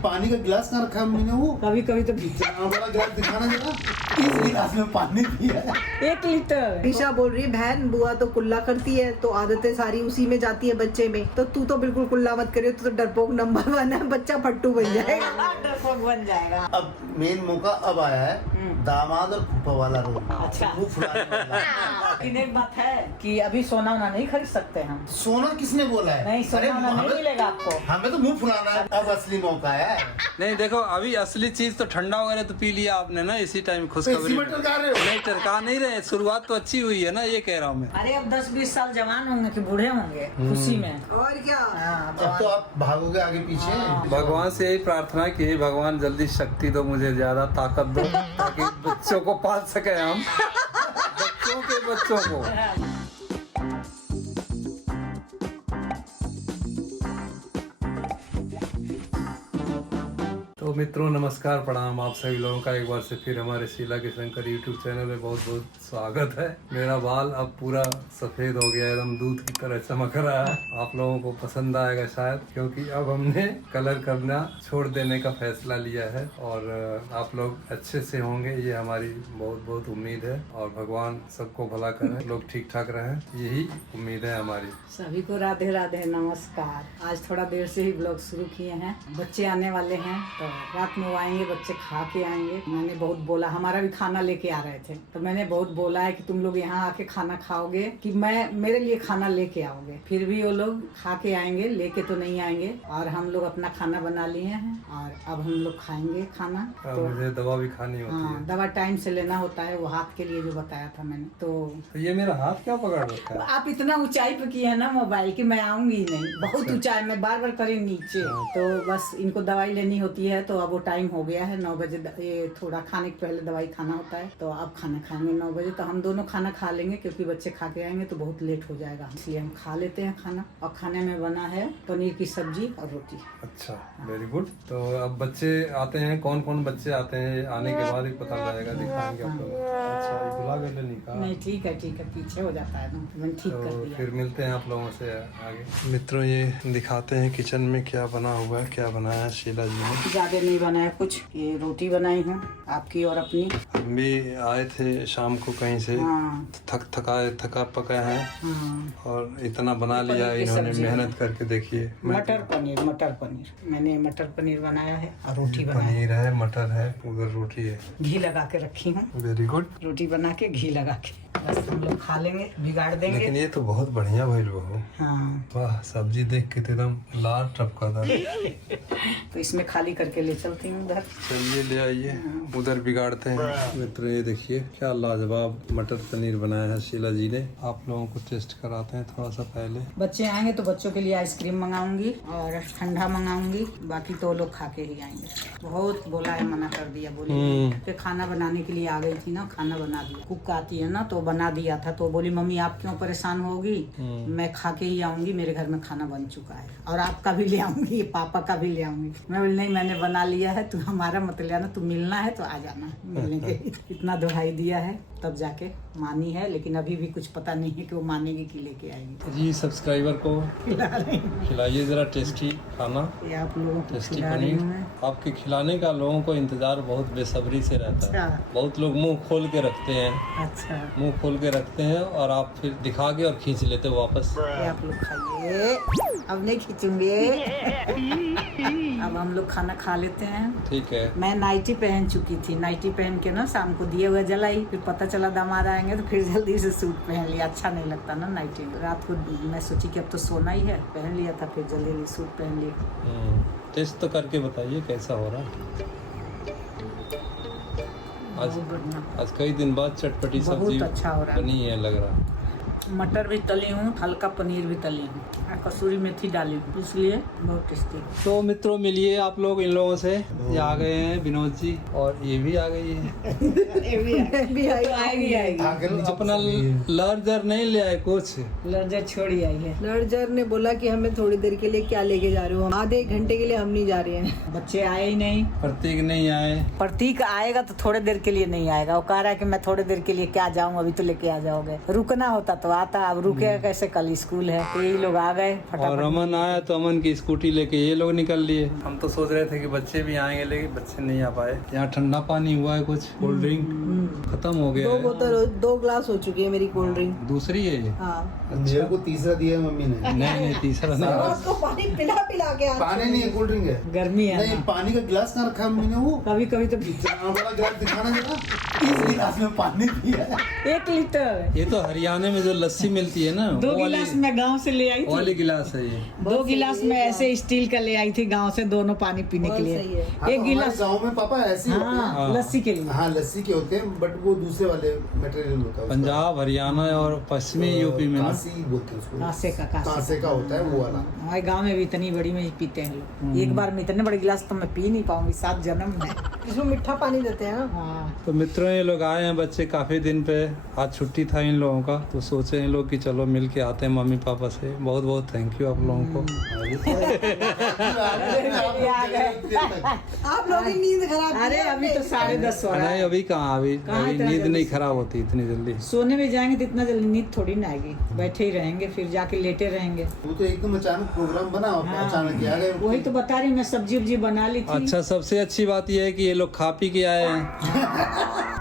पानी का गिलास कहाँ रखा है मम्मी ने? वो कभी कभी तो बड़ा गिलास दिखाना जरा, इस गिलास में पानी पिया है। 1 लीटर। ईशा बोल रही है बहन बुआ तो कुल्ला करती है तो आदतें सारी उसी में जाती है बच्चे में, तो तू तो बिल्कुल कुल्ला मत करियो, तू तो डरपोक नंबर 1 है, बच्चा फट्टू बन जाएगा। डरपोक बन जाएगा। अब मेन मौका अब आया है दामाद और फूफा वाला रोल। अच्छा। मुंह फुलाने वाला। लेकिन एक बात है कि अभी सोना वोना नहीं खरीद सकते हम। सोना किसने बोला है? नहीं, सोना वोना नहीं हमें- मिलेगा आपको। हमें तो मुंह फुलाना है। अब असली मौका है। नहीं देखो, अभी असली चीज तो ठंडा वगैरह तो पी लिया आपने ना इसी टाइम तो खुशखबरी इसी में टरका रहे हो? नहीं टरका नहीं रहे, शुरुआत तो अच्छी हुई है ना, ये कह रहा हूँ मैं। अरे अब 10-20 साल जवान होंगे कि बूढ़े होंगे खुशी में। और क्या। हाँ, अब तो आप भागोगे आगे पीछे। भगवान से यही प्रार्थना की हे भगवान जल्दी शक्ति दो, मुझे ज्यादा ताकत दो ताकि बच्चों को पाल सके हम, बच्चों के बच्चों को। तो मित्रों नमस्कार प्रणाम, आप सभी लोगों का एक बार से फिर हमारे शीला के शंकर यूट्यूब चैनल में बहुत बहुत स्वागत है। मेरा बाल अब पूरा सफेद हो गया, एकदम दूध की तरह चमक रहा है। आप लोगों को पसंद आएगा शायद, क्योंकि अब हमने कलर करना छोड़ देने का फैसला लिया है और आप लोग अच्छे से होंगे ये हमारी बहुत बहुत उम्मीद है। और भगवान सबको भला करे, लोग ठीक ठाक रहें, यही उम्मीद है हमारी। सभी को राधे राधे नमस्कार। आज थोड़ा देर से ही ब्लॉग शुरू किए हैं, बच्चे आने वाले हैं तो रात में वो आएंगे, बच्चे खा के आएंगे। मैंने बहुत बोला, हमारा भी खाना लेके आ रहे थे तो मैंने बहुत बोला है कि तुम लोग यहाँ आके खाना खाओगे कि मैं मेरे लिए खाना लेके आओगे। फिर भी वो लोग खा के आएंगे, लेके तो नहीं आएंगे। और हम लोग अपना खाना बना लिए हैं और अब हम लोग खाएंगे खाना। तो मुझे दवा भी खानी होती हाँ, है। दवा टाइम से लेना होता है, वो हाथ के लिए जो बताया था मैंने। तो ये मेरा हाथ क्या पकड़ रखा है? आप इतना ऊंचाई पे किए हैं ना मोबाइल की, मैं आऊंगी नहीं, बहुत ऊंचाई में बार बार करें नीचे। तो बस इनको दवाई लेनी होती है, तो अब वो टाइम हो गया है 9 बजे। ये थोड़ा खाने के पहले दवाई खाना होता है, तो अब खाना खाएंगे 9 बजे। तो हम दोनों खाना खा लेंगे क्योंकि बच्चे खा के आएंगे तो बहुत लेट हो जाएगा, इसलिए हम खा लेते हैं खाना। और खाने में बना है पनीर की सब्जी और रोटी। अच्छा, वेरी गुड। तो अब बच्चे आते हैं, कौन कौन बच्चे आते हैं आने के बाद ही पता लगेगा, दिखाएंगे आप लोग। अच्छा, ये बुला के लेने का? नहीं ठीक है, पीछे हो जाता है ना, मैंने ठीक कर तो दिया। फिर मिलते हैं आप लोगों से आगे। मित्रों ये दिखाते हैं किचन में क्या बना हुआ है, क्या बनाया है शीला जी ने। ज्यादा नहीं बनाया कुछ, ये रोटी बनाई हूँ आपकी और अपनी। हम भी आए थे शाम को कहीं से, हाँ थका पका है हाँ। और इतना बना लिया पनीर की इन्होंने, सब्जी। मेहनत करके देखिए। मटर पनीर मैंने मटर पनीर बनाया है और रोटी बनाया है। पनीर है, मटर है, उधर रोटी है। घी लगा के रखी हूँ, वेरी गुड। रोटी बना के घी लगा के बस हम लोग खा लेंगे, बिगाड़ देंगे। लेकिन ये तो बहुत बढ़िया भइल बहू। हाँ, वाह, सब्जी देख के तो एकदम लाल टपका था। तो इसमें खाली करके ले चलती हूँ उधर। चलिए ले आइए, उधर बिगाड़ते हैं। मित्र ये देखिए क्या लाजवाब मटर पनीर बनाया है शीला जी ने। आप लोगों को टेस्ट कराते हैं थोड़ा सा पहले। बच्चे आएंगे तो बच्चों के लिए आइसक्रीम मंगाऊंगी और ठंडा मंगाऊंगी, बाकी तो वो लोग खा के ही आएंगे। बहुत बोला है, मना कर दिया, बोली कि खाना बनाने के लिए आ गई थी ना, खाना बना दिया। कुक आती है ना तो बना दिया था, तो बोली मम्मी आप क्यों परेशान होगी, मैं खा के ही आऊंगी, मेरे घर में खाना बन चुका है और आपका भी ले आऊंगी, पापा का भी ले आऊंगी। मैं बोली नहीं, मैंने बना लिया है, तू हमारा मत ले आना, तू मिलना है तो आ जाना, मिलेंगे। इतना दुहाई दिया है तब जाके मानी है, लेकिन अभी भी कुछ पता नहीं है कि वो मानेगी कि लेके आएगी। जी सब्सक्राइबर को खिला रही हूँ, खिलाइए जरा टेस्टी खाना, ये आप लोगों को टेस्टी खिला रही पनीर। हूँ मैं। आपके खिलाने का लोगों को इंतजार बहुत बेसब्री से रहता है। अच्छा। बहुत लोग मुंह खोल के रखते हैं, अच्छा, मुंह खोल के रखते हैं और आप फिर दिखा के और खींच लेते हो वापस। ये आप लोग खाइए, अब नहीं खींचूंगे। अब हम लोग खाना खा लेते हैं। ठीक है। मैं नाइटी पहन चुकी थी, नाइटी पहन के ना शाम को दिए हुए जलाई, फिर पता चला दामाद आएंगे तो फिर जल्दी से सूट पहन लिया। अच्छा नहीं लगता ना नाइटी में। रात को मैं सोची कि अब तो सोना ही है, पहन लिया था, फिर जल्दी सूट पहन लिया। टेस्ट तो करके बताइए कैसा हो रहा है। आज बहुत बढ़िया, आज कई दिन बाद चटपटी बहुत सब्जी अच्छा हो रहा है। बनी है लग रहा। मटर भी तली हूँ, हल्का पनीर भी तली हूँ और कसूरी मेथी डाली हूँ, इसलिए बहुत टेस्टी। तो मित्रों मिलिए आप लोग इन लोगों से। ये आ गए हैं विनोद जी और ये भी आ गई है। आएगी अपना लार्जर नहीं ले आए कुछ। लर्जर छोड़ी आई है। लर्जर ने बोला कि हमें थोड़ी देर के लिए क्या लेके जा रहे हो, आधे एक घंटे के लिए हम नहीं जा रहे हैं। बच्चे आए ही नहीं, प्रतीक नहीं आए। प्रतीक आएगा तो थोड़े देर के लिए नहीं आएगा। वो कह रहा है कि मैं थोड़ी देर के लिए क्या जाऊँ, अभी तो लेके आ जाओगे। रुकना होता तो आता, अब रुकेगा कैसे, कल स्कूल है। तो यही लोग आ गए और फटाफट। अमन आया तो अमन की स्कूटी लेके ये लोग निकल लिए। हम तो सोच रहे थे कि बच्चे भी आएंगे, लेकिन बच्चे नहीं आ पाए। यहाँ ठंडा पानी हुआ है, कुछ कोल्ड ड्रिंक खत्म हो गया है। 2 गिलास हो चुकी है मेरी कोल्ड ड्रिंक। दूसरी है ये? हाँ। मेरे को तीसरा दिया है मम्मी ने। नहीं तीसरा नहीं। उसको पानी पिला पिला के पानी नहीं है, कोल्ड ड्रिंक है। गर्मी है नहीं, ना। पानी का गिलास कहाँ रखा है मम्मी ने? वो कभी कभी तो इतना बड़ा गिलास दिखाना जरा। 30 गिलास में पानी पिया है। 1 लीटर। ये तो हरियाणा में जो लस्सी मिलती है ना, 2 वो वाली गिलास मैं गांव से ले आई वो वाली थी। गिलास है ये। 2 गिलास मैं ऐसे स्टील का ले आई थी गांव से, दोनों पानी पीने के लिए। सही है। हाँ, 1 तो गिलास। गाँव में पापा ऐसे ही होते हैं। हाँ, लस्सी के लिए। हाँ लस्सी के होते हैं, बट वो दूसरे वाले मटेरियल होता है उसका। पंजाब, हरियाणा और पश्चिमी यूपी में ना। कांसी बोलते हैं उसको। कांसे का, कांसे का होता है वो वाला। हमारे गांव में भी इतनी बड़ी में पीते हैं लोग। एक बार में इतने बड़े गिलास तो मैं पी नहीं पाऊंगी, 7 जन्म में। इसमें मीठा पानी देते हैं ना। हाँ। तो मित्रों, ये लोग आए हैं बच्चे काफी दिन पे। आज छुट्टी था इन लोगों का, तो सोचे इन लोग कि चलो मिल के आते हैं मम्मी पापा से। बहुत बहुत थैंक यू आप लोगों को। आप लोगों की नींद खराब की अरे है अभी आपने। तो 10:30 हो रहा नहीं है। अभी कहाँ, अभी इतना नींद जल्दी नहीं से? खराब होती इतनी जल्दी। सोने में जाएंगे तो इतना जल्दी नींद थोड़ी ना आएगी। बैठे ही रहेंगे, फिर जाके लेटे रहेंगे। वो तो एकदम अचानक प्रोग्राम बना और हाँ। अचानक आ गए। वही तो बता रही हूँ, मैं सब्जी उब्जी बना ली थी। अच्छा, सबसे अच्छी बात यह है कि ये लोग खा पी के आए हैं।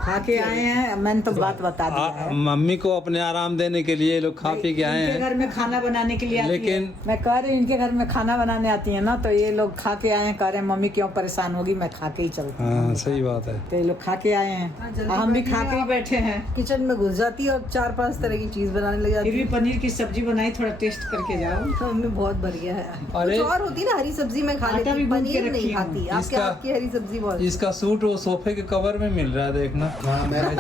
खा के आए हैं। मैंने तो बात बता दिया है। मम्मी को अपने आराम देने के लिए ये लोग खा पी के आए इनके हैं। घर में खाना बनाने के लिए आती लेकिन- है। मैं कह रही हूँ इनके घर में खाना बनाने आती है ना, तो ये लोग खा के आए हैं। कह रहे हैं मम्मी क्यों परेशान होगी, मैं खा के ही चलती हूँ। हाँ सही बात है। तो ये लोग खा के आए हाँ, हैं, जल्दी हम भी बैठी खा हैं के ही आप। बैठे हैं। किचन में घुस जाती है और 4-5 तरह की चीज बनाने लग जाती फिर भी है। पनीर की सब्जी बनाई, थोड़ा टेस्ट करके जाओ। तो मम्मी बहुत बढ़िया है। अरे- कुछ और होती है ना, हरी सब्जी में खा आटा लेती, भी गूंथ के पनीर रखी नहीं हूँ। खाती। आपके इसका- हाथ की हरी सब्जी बहुत। इसका सूट वो सोफे के कवर में मिल रहा है, देखना। हाँ मैं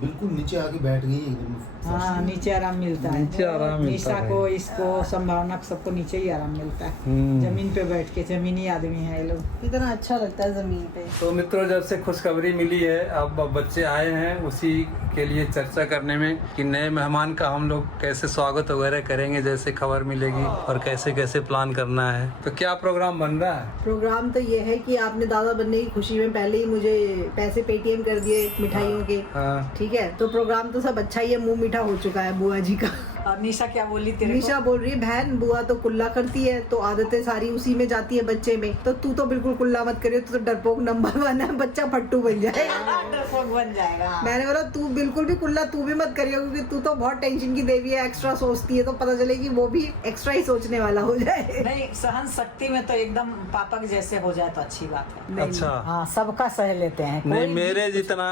बिल्कुल नीचे आके बैठ गई एकदम। हाँ, नीचे आराम मिलता है। नीचे आराम मिलता निशा है। को, इसको, संभावना को, सबको नीचे ही आराम मिलता है। हम्म। जमीन पे बैठ के, जमीनी आदमी है ये लोग। कितना अच्छा लगता है जमीन पे। तो मित्रों, जब से खुशखबरी मिली है, अब बच्चे आए हैं, उसी के लिए चर्चा करने में कि नए मेहमान का हम लोग कैसे स्वागत वगैरह करेंगे, जैसे खबर मिलेगी, और कैसे कैसे प्लान करना है। तो क्या प्रोग्राम बन रहा है? प्रोग्राम तो ये है कि आपने दादा बनने की खुशी में पहले ही मुझे पैसे पेटीएम कर दिए मिठाइयों के। हाँ। ठीक है, तो प्रोग्राम तो सब अच्छा ही है, मुंह मीठा हो चुका है बुआ जी का। और निशा क्या बोली तेरे निशा बोल रही है, बहन बुआ तो कुल्ला करती है, तो आदतें सारी उसी में जाती है बच्चे में। तो तू तो बिल्कुल कुल्ला मत करियो, तू तो डरपोक नंबर 1 है, बच्चा फट्टू बन जाएगा। डरपोक बन जाएगा। मैंने बोला तू बिल्कुल भी कुल्ला तू भी मत करियो, क्योंकि तू तो बहुत टेंशन की देवी है, एक्स्ट्रा सोचती है, तो पता चले कि वो भी एक्स्ट्रा ही सोचने वाला हो जाए। नहीं, सहन शक्ति में तो एकदम पापा के जैसे हो जाए तो अच्छी बात है। अच्छा। हाँ, सबका सह लेते हैं। नहीं, कोई मेरे जितना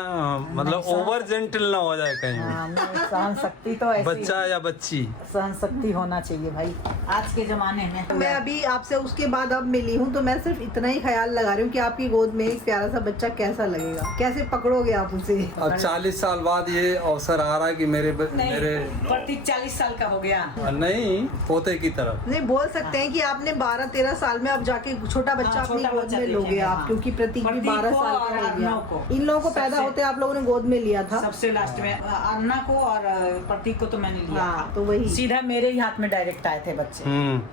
मतलब नहीं, ओवर जेंटल ना हो जाए कहीं हाँ, नहीं, सहन शक्ति तो ऐसी बच्चा या बच्ची। सहन शक्ति होना चाहिए भाई आज के जमाने में। मैं अभी आपसे उसके बाद अब मिली हूँ, तो मैं सिर्फ इतना ही ख्याल लगा रही हूँ कि आपकी गोद में एक प्यारा सा बच्चा कैसा लगेगा, कैसे पकड़ोगे आप उसे। अब 40 साल बाद ये अवसर आ रहा है कि मेरे प्रतीक 40 साल का हो गया। नहीं, पोते की तरफ। नहीं, बोल सकते हैं कि आपने 12-13 साल में अब जाके छोटा बच्चा हाँ, अपनी छोटा गोद बच्चा में लोगे देखेंगे, आप, हाँ। क्योंकि प्रतीक भी प्रतीक 12 को साल और का हो अर्नव गया। को। इन लोगों को पैदा सबसे- होते आप लोगों ने गोद में लिया था। सबसे लास्ट में अन्ना को और प्रतीक को तो मैंने लिया हाँ, था। तो वही। सीधा मेरे ही हाथ में डायरेक्ट आए थे बच्चे।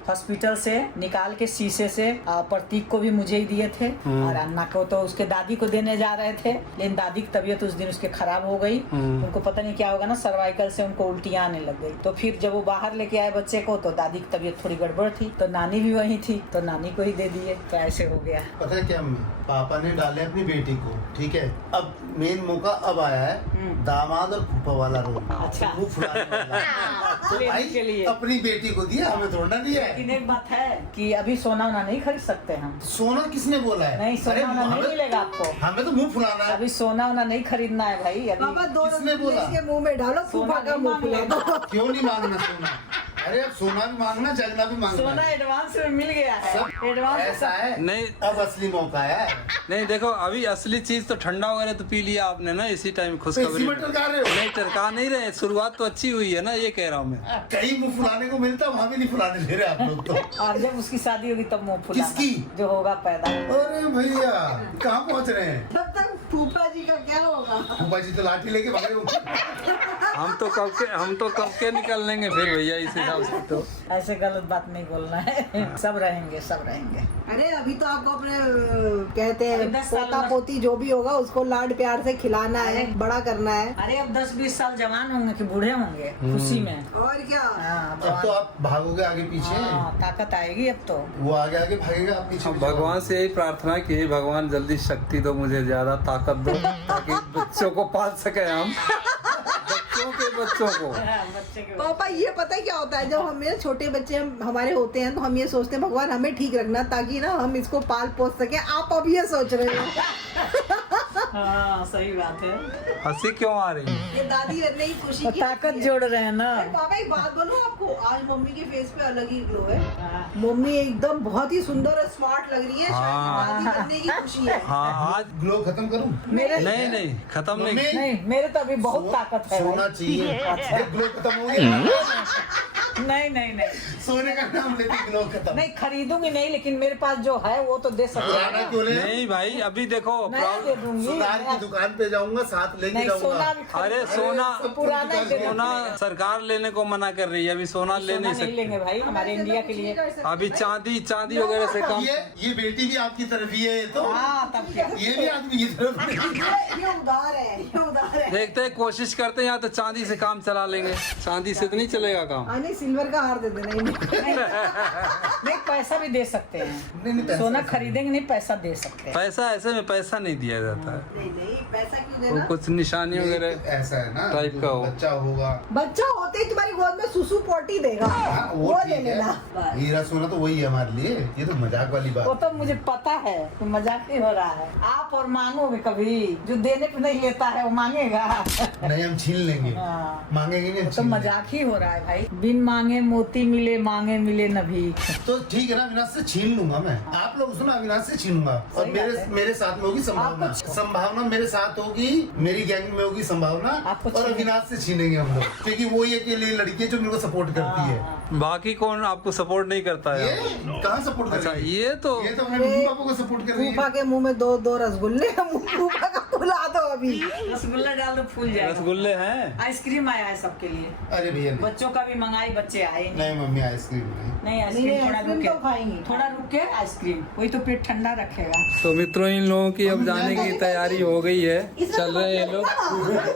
हॉस्पिटल से निकाल के शीशे से प्रतीक को भी मुझे ही दिए थे, और अन्ना को तो उसके दादी को देने जा रहे थे, लेकिन दादी की तबीयत उस दिन उसके खराब हो गई। उनको पता नहीं क्या होगा ना, सर्वाइकल से उनको उल्टियाँ आने लग गई। तो फिर जब वो बाहर लेके आए बच्चे को, तो दादी की तबीयत थोड़ी गड़बड़ थी, तो नानी भी वही थी, तो नानी को ही दे दिए। तो ऐसे हो गया। पता है क्या मम्मी, पापा ने डाले अपनी बेटी को, ठीक है। अब मेन मौका अब आया है दामाद और फूफा वाला रोल। अच्छा। मुंह फुलाने वाला। तो लेने भाई के लिए। अपनी बेटी को दिया, हमें थोड़ा दिया है। लेकिन एक बात है कि अभी सोना वोना नहीं खरीद सकते हम। सोना किसने बोला है? नहीं, सोना अरे वोना नहीं हमें- मिलेगा आपको। हमें तो मुंह फुलाना है। अभी सोना वोना नहीं खरीदना है भाई। पापा अभी 2 किसने बोला? इसके मुंह में डालो, सोना फूफा का नहीं मुंह फुला दो। क्यों नहीं मांगना सोना? अरे अब सोना भी मांगना, जगना भी मांगना। सोना एडवांस में मिल गया है। सब एडवांस ऐसा है। नहीं। अब असली मौका है। नहीं देखो, अभी असली चीज तो ठंडा वगैरह तो पी लिया आपने ना इसी टाइम तो खुशखबरी इसी में में। टरका रहे हो? नहीं, टरका नहीं रहे, शुरुआत तो अच्छी हुई है ना, ये कह रहा हूँ मैं। कहीं मुंह फुलाने को मिलता, वहाँ भी नहीं फुलाने दे रहे आप लोग तो। और जब उसकी शादी होगी तब मुंह फुलाना। किसकी? जो होगा पैदा। अरे भैया कहाँ पहुँच रहे हैं? तब तक फूफा जी का क्या होगा? फूफा जी तो लाठी लेके भागे होंगे। हम तो कब के निकल लेंगे फिर भैया इस हिसाब से तो। ऐसे गलत बात नहीं बोलना है। सब रहेंगे, सब रहेंगे। अरे अभी तो आपको अपने कहते हैं अभी 10 साल पोता पोती जो भी होगा उसको लाड प्यार से खिलाना है, बड़ा करना है। अरे अब 10-20 साल जवान होंगे कि बूढ़े होंगे खुशी में। और क्या? हाँ, अब तो आप भागोगे आगे पीछे, हाँ, ताकत आएगी अब तो। वो आगे आगे भागेगा, आप पीछे। भगवान से यही प्रार्थना की हे भगवान जल्दी शक्ति दो, मुझे ज्यादा ताकत दो ताकि बच्चों को पाल सके हम, बच्चों को। बच्चे के पापा ये पता है क्या होता है, जब हमें छोटे बच्चे हमारे होते हैं तो हम ये सोचते हैं भगवान हमें ठीक रखना ताकि ना हम इसको पाल पोस सके। आप अब ये सोच रहे हो। हाँ सही बात है। हंसी क्यों आ रही है? ये दादी बनने की खुशी तो की ताकत हंसी है। जोड़ रहे हैं ना। अरे पापा एक बात बोलूं आपको, आज मम्मी के फेस पे अलग ही ग्लो है। हाँ। मम्मी एकदम बहुत ही सुंदर और स्मार्ट लग रही है। हाँ। शायद दादी बनने की खुशी है। हाँ आज ग्लो खत्म करूं? मेरे नहीं खत्म नहीं। मम्मी, नहीं, मेरे तो अभी बहुत ताकत है। सोना चाहिए। ये ग्लो खत्म हो गया। नहीं सोने का नाम लेते ग्लो खत्म। नहीं खरीदूंगी नहीं, लेकिन मेरे पास जो है वो तो दे सकते सोना हैं। क्यों ले? नहीं भाई अभी देखो नया दे दूंगी। सुनार की दुकान पे जाऊंगा, साथ लेके नहीं सोना जाऊंगा। भी खरीद- अरे सोना पुराना ही देना सोना पड़ेगा। सरकार लेने को मना कर रही है, अभी सोना ले सोना नहीं नहीं सकते। लेंगे भाई, हमारे इंडिया के लिए। अभी चांदी वगैरह से कम। ये बेटी भी आपकी तरफ ही है तो। हाँ तब क्या। ये भी आदमी की तरफ है। ये उधार है, ये उधार है। देखते हैं, कोशिश करते हैं, या तो चांदी से काम चला लेंगे। चांदी से तो नहीं चलेगा काम। हाँ नहीं, सिल्वर का हार दे देना इन्हें। नहीं पैसा भी दे सकते हैं। नहीं, पैसा सोना से- खरीदेंगे नहीं, पैसा दे सकते हैं। पैसा ऐसे में पैसा नहीं दिया जाता है, नहीं पैसा क्यों वो देना? कुछ निशानी वगैरह एक ऐसा है ना, टाइप का हो। बच्चा होगा। बच्चा होते ही तुम्हारी गोद में सुसु पोटी देगा, हाँ, वो ले ठीक लेना। है। हीरा सोना तो वही है हमारे लिए। ये तो मजाक वाली वो बात। तो मुझे पता है कि मजाक ही हो रहा है। आप और मांगोगे कभी, जो देने पे नहीं लेता है वो मांगेगा। नहीं, हम छीन लेंगे। हाँ। मांगेंगे नहीं, हम तो छीन लेंगे। मजाक ही हो रहा है भाई। बिन मांगे मोती मिले, मांगे मिले नभी। तो ठीक है ना, अविनाश से छीन लूंगा मैं। आप लोग सुनो, अविनाश से छीनूंगा और सही बात मेरे है। मेरे साथ में होगी संभावना। आपको- संभावना मेरे साथ होगी, मेरी गैंग में होगी संभावना। आपको और छीन- अविनाश से छीनेंगे हम लोग, क्योंकि वो ये अकेली लड़की है जो मेरे को सपोर्ट करती है। बाकी कौन आपको सपोर्ट नहीं करता ये है? कहाँ सपोर्ट कर अच्छा रही है? ये तो ये तो अपने मम्मी पापा को सपोर्ट कर रही फूफा है। के मुंह में दो रसगुल्ले, फूफा का फुला दो अभी। रसगुल्ला डाल दो फूल जाएगा। रसगुल्ले हैं। आइसक्रीम आया है सबके लिए। अरे भैया नहीं, बच्चों का भी मंगाई, बच्चे आए नहीं। नहीं मम्मी आइसक्रीम नहीं। नहीं आइसक्रीम थोड़ा आइसक्रीम रुके, तो खाएंगे। थोड़ा रुक के आइसक्रीम, वही तो पेट ठंडा रखेगा। तो मित्रों इन लोगों की अब जाने की तैयारी हो गई है, चल रहे हैं ये लोग।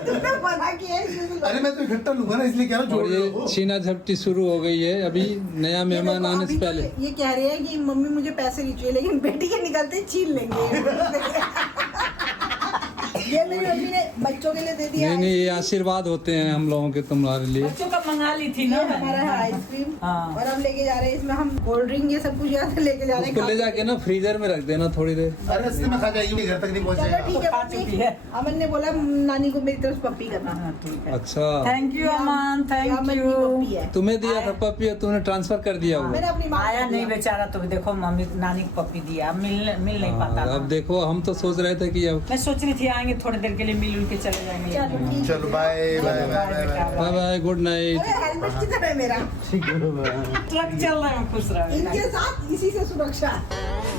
तुमने मना किया है इसलिए तो- अरे मैं तो इकट्ठा लूंगा ना, इसलिए कह रहा हूँ और जोड़ ये लो। छीना झपटी शुरू हो गई है, अभी नया ये मेहमान देखो, आने अभी से तो पहले। ये कह रहे हैं कि मम्मी मुझे पैसे नहीं चाहिए, लेकिन बेटी के निकलते ही छीन लेंगे। ये मेरी मम्मी ने बच्चों के लिए दे दिया। नहीं ये आशीर्वाद होते हैं हम लोगों के तुम्हारे लिए। बच्चों का मंगा ली थी ये ना हमारा है आइसक्रीम, हाँ। और हम लेके जा रहे हैं इसमें हम कोल्ड ड्रिंक ये सब कुछ यहाँ से लेके जा रहे उसको ले हैं। जाके ना फ्रीजर में रख देना थोड़ी देर। अरे इससे मैं खा जाएगी, घर तक नहीं चलो पहुंचेगा। ठीक है खा चुकी मम्मी, है। अमन ने बोला नानी को मेरी तरफ से पप्पी करना। हाँ ठीक है। अच्छा थैंक यू अमन, ये थैंक अमन की यू। पप्पी है। तुम्हें दिया था पप्पी और तुमने ट्रांसफर कर दिया वो। मैंने अपनी माँ को आया दिया। नहीं बेचारा, तो देखो मम्मी नानी को पप्पी दिया, मिल नहीं पाता हाँ, ना। अब देखो हम तो सोच रहे थे कि अब मैं सोच रही थी आएंगे थोड़ी देर के लिए, मिल उल के चले जाएंगे। चलो ठीक है। चलो bye bye bye bye bye. Bye bye good night. अरे हेलमेट किधर है मेरा? ट्रक चल रहा है, खुश रहो। इनके साथ इसी से सुरक्षा।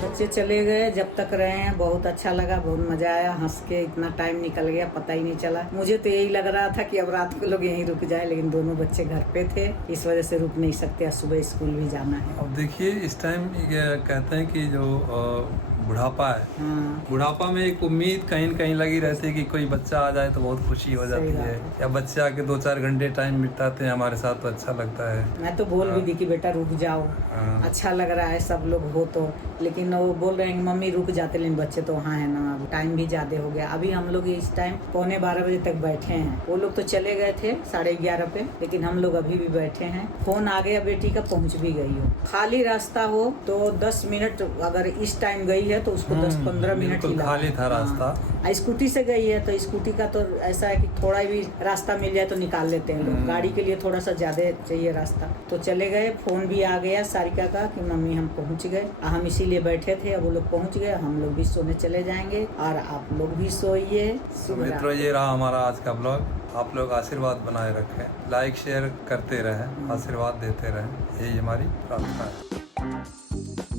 बच्चे चले गए, जब तक रहे हैं बहुत अच्छा लगा, बहुत मजा आया, हंस के इतना टाइम निकल गया पता ही नहीं चला। मुझे तो यही लग रहा था कि अब रात को लोग यहीं रुक जाए, लेकिन दोनों बच्चे घर पे थे, इस वजह से रुक नहीं सकते, सुबह स्कूल भी जाना है। अब देखिए इस टाइम ये कहते हैं कि जो बुढ़ापा है, हाँ बुढ़ापा में एक उम्मीद कहीं न कहीं लगी रहती है कि कोई बच्चा आ जाए तो बहुत खुशी हो जाती सही बात है, है। या बच्चे आके 2-4 घंटे टाइम बिताते हैं हमारे साथ तो अच्छा लगता है। मैं तो बोल भी दी कि बेटा रुक जाओ, हाँ। अच्छा लग रहा है सब लोग हो तो, लेकिन वो बोल रहे हैं कि मम्मी रुक जाते, लेकिन बच्चे तो वहाँ है ना, अब टाइम भी ज्यादा हो गया। अभी हम लोग इस टाइम 11:15 बजे तक बैठे हैं, वो लोग तो चले गए थे 11:30 पे, लेकिन हम लोग अभी भी बैठे हैं। फोन आ गया बेटी का, पहुँच भी गई हो, खाली रास्ता हो तो 10 मिनट, अगर इस टाइम गई है तो उसको 10-15 मिनट ही बिल्कुल लगा। खाली था रास्ता। हाँ, स्कूटी से गई है तो स्कूटी का तो ऐसा है कि थोड़ा भी रास्ता मिल जाए तो निकाल लेते हैं लोग, गाड़ी के लिए थोड़ा सा ज्यादा चाहिए रास्ता, तो चले गए। फोन भी आ गया सारिका का कि मम्मी हम पहुंच गए, हम इसीलिए बैठे थे, अब वो लोग पहुंच गए, हम लोग भी सोने चले जाएंगे और आप लोग भी सोइए। तो मित्रों ये रहा हमारा आज का ब्लॉग, आप लोग आशीर्वाद बनाए रखें, लाइक शेयर करते रहें, आशीर्वाद देते रहें, यही हमारी प्रार्थना है।